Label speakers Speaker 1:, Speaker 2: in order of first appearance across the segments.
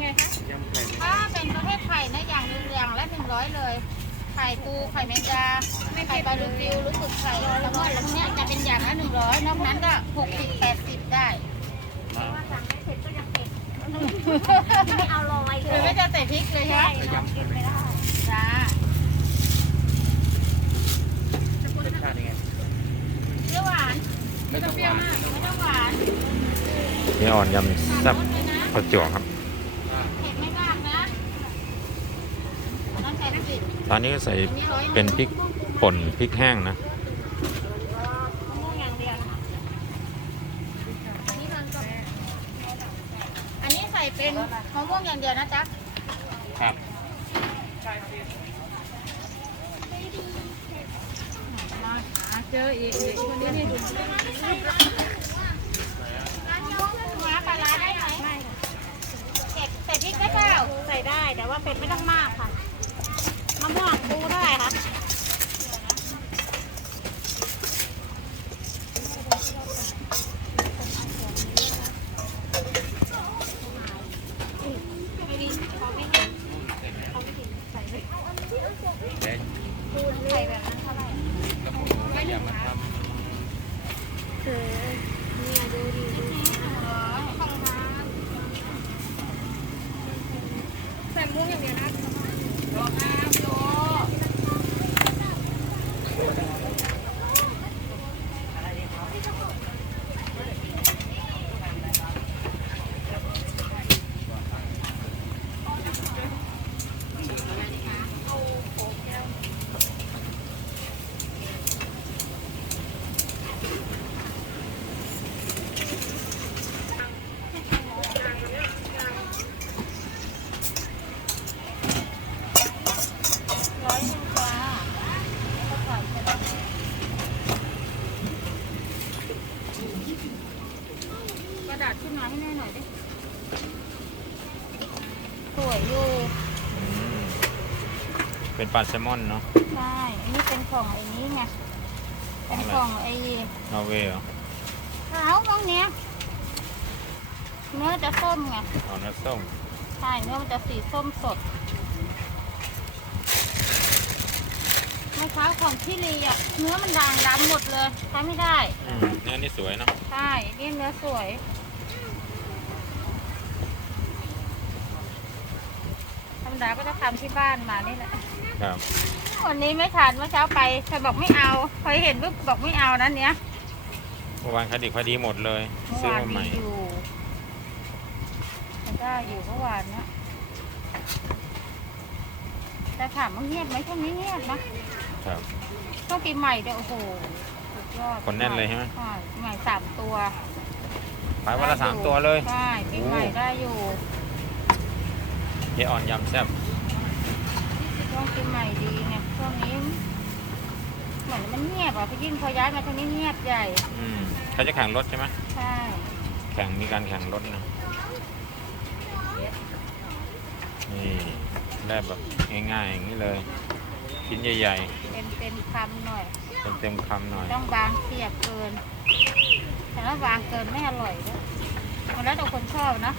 Speaker 1: ไงคะถ้าเป็นประเภทไข่นะอย่างหนึงอย่างและหนึ่งร้อยเลย ไข่ปูไข่แมงดาไข่ปลาลูฟิวรู้สึกไข่แล้วก็แล้วเนี้ยจะเป็นอย่างละหนึ่งร้อยนอกนั้นก็หกสิบแปดสิบได้ไม่เอาลอยเลยไม่จะใส่พริกเลยใช่ไหมจ้าจะพูดถึงยังไงเปรี้ยวหวานไม่ต้องเปรี้ยวมากไม่ต้องหวาน
Speaker 2: นี่อ่อนยำแซ่บกระจ่วงครับร้านนี้ก็ใส่เป็นพริกป่นพริกแห้งนะ
Speaker 1: เป็นมะม่วงอย่างเดียวนะจ๊ะ ครับ มาเจออีกคนนี้นี่ร้านนยองมาปลาได้ไหมไม่เสร็นีสร็จพริกก็เจ้า
Speaker 3: นส่ได้นี่ว่าเป็นนี่ต้องมานค่ะะม่วงปูเท่าไหร่คะ
Speaker 1: ขึ้นมาให้แม่หน่อยดิสวยอยู่
Speaker 2: เป็นปลาแซลมอนเนาะ
Speaker 1: ใช่ อันนี้เป็นกล่องไอ้นี้ไงเป็นกล่องไอ้นอเวย์เหรอเอาตรงเนี้ย เนื้อจะส้มไงอ๋อเนื้อส้ม ใช่ เนื้อมันจะสีส้มสด ไม่ค้าของที่รีอ่ะ เนื้อมันด่างดำหมดเลย ใช้ไม่ได้
Speaker 2: เนื้อนี่สวยเนาะ
Speaker 1: ใช่นี่เนื้อสวยดาก็จะทำที่บ้านมานี่แหละ
Speaker 2: ครับ
Speaker 1: วันนี้ไม่ทานเมื่อเช้าไปเธอบอกไม่เอา เคยเห็นปุ๊บบอกไม่เอานั้นเนี้ย
Speaker 2: วานคดีพอดีหมดเลย
Speaker 1: ซื้อมาใหม่อยู่ก็อยู่เมื่อวานเนี้ยแต่ถามว่าเงียบไหมช่วงนี้เงียบปะครับช่วงปีใหม่เด้อโอ้โหคนแน่นเลยใช่ไหมใช่ใหม่สามตัว
Speaker 2: ไปวันละสามตัวเลย
Speaker 1: ใช่ปีใหม่ได้อยู่
Speaker 2: เฮอ่อนยำแซ่บ
Speaker 1: ช่วงปีใหม่ดีไงช่วงนี้ เหมือนมันเงียบอ่ะพยิ่งขาย้ายมาทางนี้เงียบใหญ่
Speaker 2: อืมเขาจะแข่งรถใช่ไหมใช่แข่งมีการแข่งรถนะ นี่แบบง่ายๆอย่างนี้เลย ชิ้นใหญ่
Speaker 1: ๆเต็มเต็มคำหน่อย
Speaker 2: เต็มเต็มคำหน่อย
Speaker 1: ต้องบางเสียบเกิน แต่ถ้าบางเกินไม่อร่อยนะมันแล้วแต่คนชอบนะ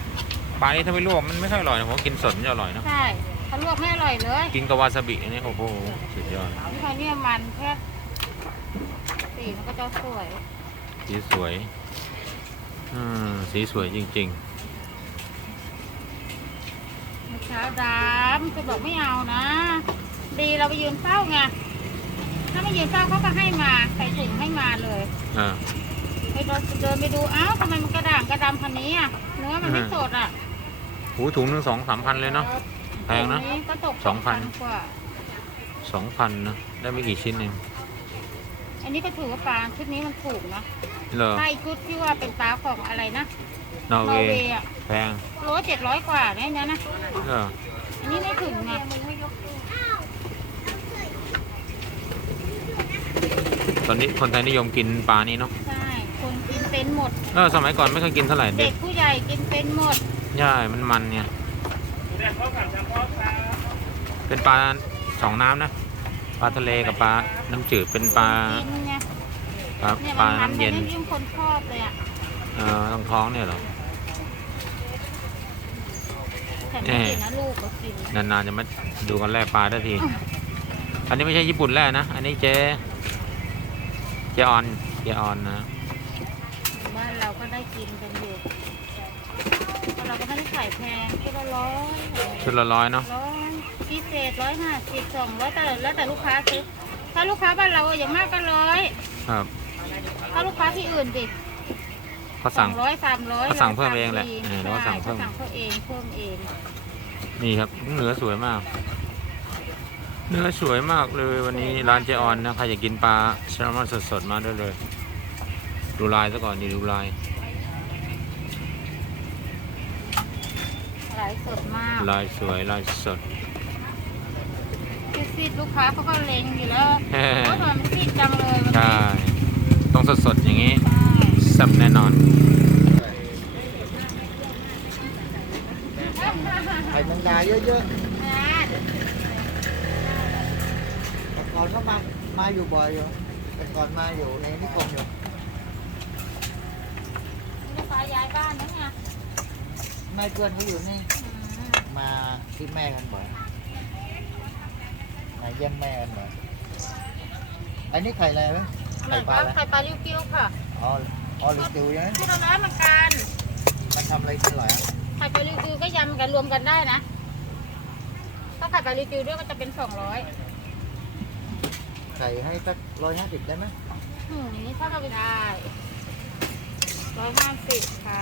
Speaker 2: ปลาที่ทำไปลวกมันไม่ค่อยอร่อยนะผมกินสดจะอร่อยเนาะ
Speaker 1: ใช่ถ้าลวกไม่อร่อยเลย
Speaker 2: กินกับวาซาบิอันนี้โอ้โหสุดยอดน
Speaker 1: ี่ค่เนี่ยมันแค่สีมันก็จะสวย
Speaker 2: สีสวยอืมสีสวยจริงๆริง
Speaker 1: ขาวดำจะบอกไม่เอานะ ดีเราไปยืนเฝ้าไงถ้าไม่ยืนเฝ้าเขาก็ให้มาใส่ถุงให้มาเลยอ่าใหเดินไปดูอ้าวทำไมมันกระด่างกระดำคันนี้อ่ะเนื้อมันไม่สดอ่ะ
Speaker 2: หูถุงหนึ่งสองสามพันเลยเนาะแพงนะสองพันสองพันนะได้ไม่กี่ชิ้นเอง
Speaker 1: อันนี้ก็ถือว่าปลาชุดนี้มันถูกนะใช่ชุดที่ว่าเป็นปลาของอะไรนะนอร์เวย์แพงโลเจ็ดร้อยกว่า แน่เนาะนะอันนี้ไม่ถึงไง
Speaker 2: ตอนนี้คนไทยนิยมกินปลานี้เนาะ
Speaker 1: ใช่ คนกินเป็นหมด
Speaker 2: เออสมัยก่อนไม่เคยกินเท่าไหร่
Speaker 1: เด็กผู้ใหญ่กินเป็นหมด
Speaker 2: ย่ามันมันเนี่ยเป็นปลาสองน้ำนะ ปลาทะเลกับปลาน้ำจืดเป็นปลาปลาปลาน้ำเย็นอเอ่ะออต้องท้องเนี่ยหรอนะลนนานๆจะมาดูกันแร่ปลาได้ที อันนี้ไม่ใช่ญี่ปุ่นแล่นะ อันนี้เจ๊เจ๊ออน เจ๊ออนนะ
Speaker 1: บ้านเราก็ได้กินกันอยู่เราก็ไม่ได้ขายแพงชุดละร้อย
Speaker 2: ชุดละร้อยเนาะ
Speaker 1: ร้อยีิเศษร้อยห้าสิบสองร้อยแต่แล้วแต่ลูกค้าซื้อถ้าลูกค้าบ้านเราอย่างมากก็ร้อยครับถ้าลูกค้าที่อื่นสิเขาสั่งร้อยสามร้อยเข
Speaker 2: าสั่งเพิ่มเองแหละ
Speaker 1: เขาสั่งเพิ่มเขาสั่งเพิ่มเองเพิ่มเอง
Speaker 2: นี่ครับเนื้อสวยมาก เนื้อสวยมากเลยวันนี้ร้านเจออนนะใครอยากกินปลาแซลมอนสดๆมาได้วยเลย ดูลายซะก่อนนี่ดูลาย
Speaker 1: ลายสดมาก
Speaker 2: ลายสวยลายสด
Speaker 1: ซีดลูกค้าเขาก็เล็งอยู่แล้วเพราะมันสีจังเลย
Speaker 2: ใช่ ต้องสดๆอย่างนี้สับแน่นอน
Speaker 4: ไข่มังดาเยอะๆแต่ก่อนเขามามาอยู่บ่อยอยู่แต่ก่อนมาอยู่ในนิคมอยู่
Speaker 1: นี่ปลาย้ายบ้านนะเนี่ย
Speaker 4: ม่เกินเขาอยู่นี่มาที่แม่กันบ่อยมาเยี่ยมแม่กันบ่อยอันนี้ไข่อะไรไหม
Speaker 1: ไข่ปลาไข่ปลาลิ้วกิ้วค่ะ
Speaker 4: อ๋ออ๋อลิ้วกิ้วยั
Speaker 1: งที่เราเล่นมัอนกัน
Speaker 4: มันทำอะไรกันหลรอ
Speaker 1: ไข่ปลาลิ้วกิ้วก็ยำกันรวมกันได้นะถ้าไข่ปลาลิ้วกิ้วด้วยก็จะเป็นสองร้อย
Speaker 4: ไข่ให้สักร้อยห้าสิบได้ไหม
Speaker 1: อืม นี่ถ้าเราได้ร้อยห้าสิบค่ะ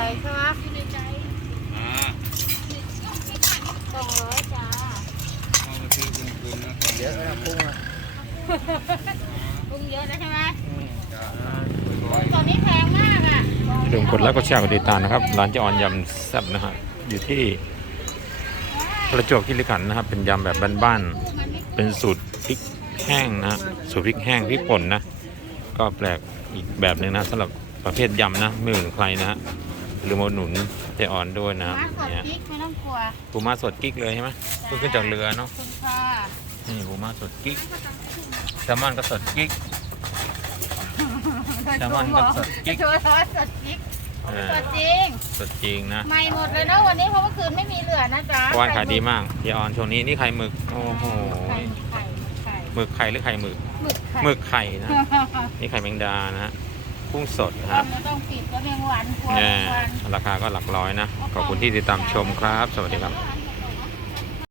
Speaker 1: ใจ่ะสองร้อยจ้าเอามาซื้อคุณคุณนะเยอะนะพุ่งอะพุ่งเยอะนะใช่ไหม
Speaker 2: ดึงกดแล้วก็แชร์กับดีตานะครับ ร้านเจ้าอ่อนยำแซ่บนะฮะ อยู่ที่ ประจวบคีรีขันนะครับ เป็นยำแบบบ้านๆ เป็นสูตรพริกแห้งนะสูตรพริกแห้งพริกป่นนะ ก็แปลกอีกแบบหนึ่งนะสำหรับประเภทยำนะไม่เหมือนใครนะฮะหรือโมหนุนเจออนด้วยนะปู
Speaker 1: มาสดกิ๊กไม่ต้องกลัว
Speaker 2: ปูมาสดกิ๊กเลยใช่ไหมเพิ่งขึ้นจากเรือเนาะนี่ปูมาสดกิ๊กแซลมอนก็สดกิ๊กแซลมอนก็สดกิ
Speaker 1: ๊ก สดจริง
Speaker 2: สดจริงนะ
Speaker 1: ไม่หมดเลยนะวันนี้เพราะว่าคืนไม่มีเหลือนะจ๊ะ
Speaker 2: วันขายดีมากเจออนช่วงนี้นี่ไข่หมึก โอ้โหหมึกไข่หรือไข่หมึก หมึกไข่นะ นี่ไข่แมงดานะกุ้งสดครับ
Speaker 1: ไม่ต้องปิดก็เรียวันวั
Speaker 2: นราคาก็หลักร้อยนะ ขอบคุณที่ติดตามชมครับ สวัสดีครับ